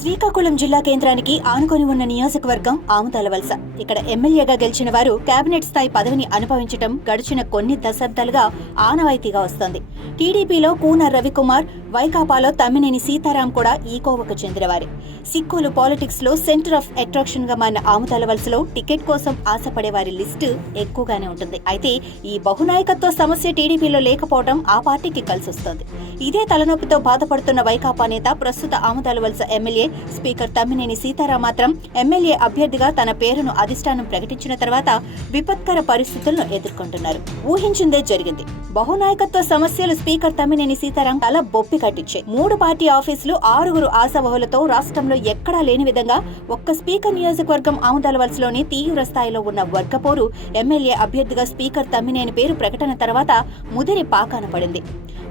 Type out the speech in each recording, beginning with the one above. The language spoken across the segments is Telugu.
శ్రీకాకుళం జిల్లా కేంద్రానికి ఆనుకొని ఉన్న నియోజకవర్గం ఆముదాలవలస. ఇక్కడ ఎమ్మెల్యేగా గెలిచిన వారు కేబినెట్ స్థాయి పదవిని అనుభవించడం గడిచిన కొన్ని దశాబ్దాలుగా ఆనవాయితీగా వస్తోంది. టీడీపీలో కూన రవికుమార్, వైకాపాలో తమ్మినేని సీతారాం కూడా ఈ కోవకు చెందినవారే. సిక్కులు పాలిటిక్స్ లో సెంటర్ ఆఫ్ అట్రాక్షన్ గా మారిన ఆముదాలవలసలో టికెట్ కోసం ఆశపడే వారి లిస్టు ఎక్కువగానే ఉంటుంది. అయితే ఈ బహునాయకత్వ సమస్య టీడీపీలో లేకపోవడం ఆ పార్టీకి కలిసొస్తోంది. ఇదే తలనొప్పితో బాధపడుతున్న వైకాపా నేత, ప్రస్తుత ఆముదాలవలస ఎమ్మెల్యే స్పీకర్ తమ్మినేని సీతారాం మాత్రం ఎమ్మెల్యే అభ్యర్థిగా తన పేరును అధిష్టానం ప్రకటించిన తర్వాత విపత్కర పరిస్థితులను ఎదుర్కొంటున్నారు. ఊహించిందే జరిగింది. బహునాయకత్వ సమస్యలు స్పీకర్ తమ్మినేని సీతారాం తల బొప్పి కట్టించాయి. 3 పార్టీ ఆఫీసులు, 6 ఆశావహులతో రాష్ట్రంలో ఎక్కడా లేని విధంగా ఒక్క స్పీకర్ నియోజకవర్గం ఆముదాలవలసలోని తీవ్ర స్థాయిలో ఉన్న వర్గపోరు ఎమ్మెల్యే అభ్యర్థిగా స్పీకర్ తమ్మినేని పేరు ప్రకటన తర్వాత ముదిరి పాకాన పడింది.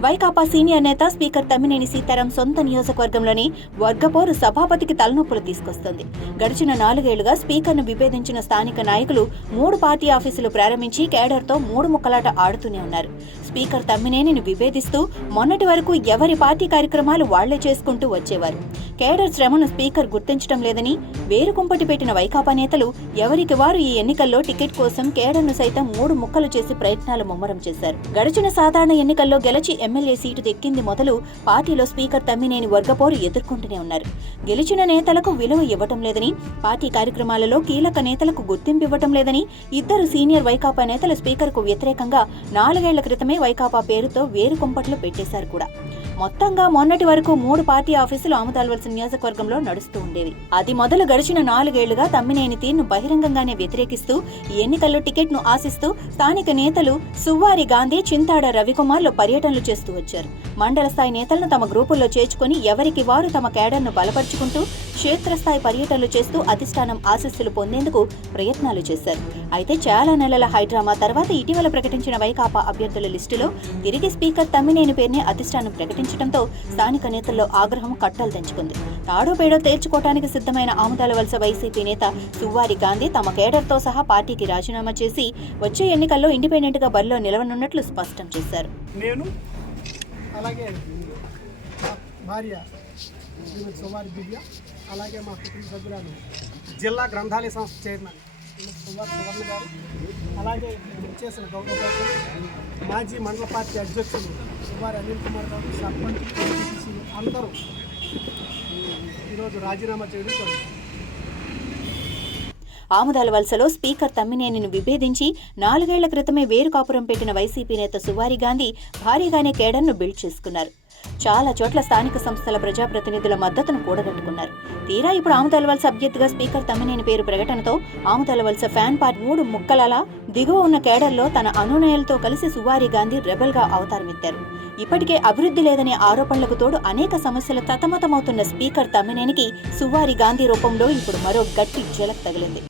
వైకాపా సీనియర్ నేత స్పీకర్ తమ్మినేని సీతారాం సొంత నియోజకవర్గంలోని వర్గపోరు సభాపతికి తలనొప్పులు తీసుకొస్తుంది. గడిచిన 4 ఏళ్లుగా స్పీకర్ను విభేదించిన స్థానిక నాయకులు 3 పార్టీ ఆఫీసులు ప్రారంభించి కేడర్తో 3 ముక్కలాట ఆడుతూనే ఉన్నారు. స్పీకర్ తమ్మినేనిని విభేదిస్తూ మొన్నటి వరకు ఎవరి పార్టీ కార్యక్రమాలు వాళ్లే చేసుకుంటూ వచ్చేవారు. కేడర్ శ్రమను స్పీకర్ గుర్తించడం లేదని వేరుకుంపటి పెట్టిన వైకాపా నేతలు ఎవరికి వారు ఈ ఎన్నికల్లో టికెట్ కోసం కేడర్ను సైతం 3 ముక్కలు చేసి ప్రయత్నాలు ముమ్మరం చేశారు. గడిచిన సాధారణ ఎన్నికల్లో గెలిచి ఎమ్మెల్యే సీటు దక్కింది మొదలు పార్టీలో స్పీకర్ తమ్మినేని వర్గపోరు ఎదుర్కొంటూనే ఉన్నారు. గెలిచిన నేతలకు విలువ ఇవ్వటం లేదని, పార్టీ కార్యక్రమాలలో కీలక నేతలకు గుర్తింపు ఇవ్వటం లేదని 2 సీనియర్ వైకాపా నేతలు స్పీకర్కు వ్యతిరేకంగా 4 ఏళ్ల క్రితమే వైకాపా పేరుతో వేరుకుంపట్లు పెట్టేశారు కూడా. మొత్తంగా మొన్నటి వరకు 3 పార్టీ ఆఫీసులు ఆముదాలవలస నియోజకవర్గంలో నడుస్తూ ఉండేవి. అది మొదలు గడిచిన 4 ఏళ్లుగా తమ్మినేని తీరును బహిరంగంగానే వ్యతిరేకిస్తూ ఈ ఎన్నికల్లో టికెట్ ను ఆశిస్తూ స్థానిక నేతలు సువ్వారి గాంధీ, చింతాడ రవికుమార్లు పర్యటనలు చేస్తూ వచ్చారు. మండల స్థాయి నేతలను తమ గ్రూపుల్లో చేర్చుకుని ఎవరికి వారు తమ కేడర్ను బలపరుచుకుంటూ క్షేత్రస్థాయి పర్యటనలు చేస్తూ అధిష్టానం ఆశీస్సులు పొందేందుకు ప్రయత్నాలు చేశారు. అయితే చాలా నెలల హైడ్రామా తర్వాత ఇటీవల ప్రకటించిన వైకాపా అభ్యర్థుల లిస్టులో తిరిగి స్పీకర్ తమ్మినేని పేరునే అధిష్టానం ప్రకటించడంతో స్థానిక నేతల్లో ఆగ్రహం కట్టలు తెంచుకుంది. తాడో పేడో తేల్చుకోవడానికి సిద్ధమైన ఆముదాలవలస వైసీపీ నేత సువ్వారి గాంధీ తమ కేడర్తో సహా పార్టీకి రాజీనామా చేసి వచ్చే ఎన్నికల్లో ఇండిపెండెంట్ గా బరిలో నిలవనున్నట్లు స్పష్టం చేశారు. నేను అలాగే భార్య సుమారి దివ్య, అలాగే మా కుటుంబ సభ్యురాలు జిల్లా గ్రంథాలయ సంస్థ చైర్మన్ సుమారి సువర్ణ గారు, అలాగే చేసిన గౌరవ మాజీ మండల పార్టీ అధ్యక్షులు సుమారి అనిల్ కుమార్ గారు, సర్పంచ్, అందరూ ఈరోజు రాజీనామా చేయడం జరిగింది. ఆముదాలవలసలో స్పీకర్ తమ్మినేనిని విభేదించి 4 ఏళ్ల క్రితమే వేరు కాపురం పెట్టిన వైసీపీ నేత సువ్వారి గాంధీ భారీగానే కేడర్ను బిల్డ్ చేసుకున్నారు. చాలా చోట్ల స్థానిక సంస్థల ప్రజాప్రతినిధుల మద్దతును కూడగట్టుకున్నారు. తీరా ఇప్పుడు ఆముదాలవలస అభ్యర్థిగా స్పీకర్ తమ్మినేని పేరు ప్రకటనతో ఆముదాలవలస ఫ్యాన్ పార్టీ 3 ముక్కలలా దిగువ ఉన్న కేడర్లో తన అనునయులతో కలిసి సువ్వారి గాంధీ రెబల్ గా అవతారమెత్తారు. ఇప్పటికే అభివృద్ధి లేదనే ఆరోపణలకు తోడు అనేక సమస్యలు తతమతమవుతున్న స్పీకర్ తమ్మినేనికి సువ్వారి గాంధీ రూపంలో ఇప్పుడు మరో గట్టి ఝలక్ తగిలింది.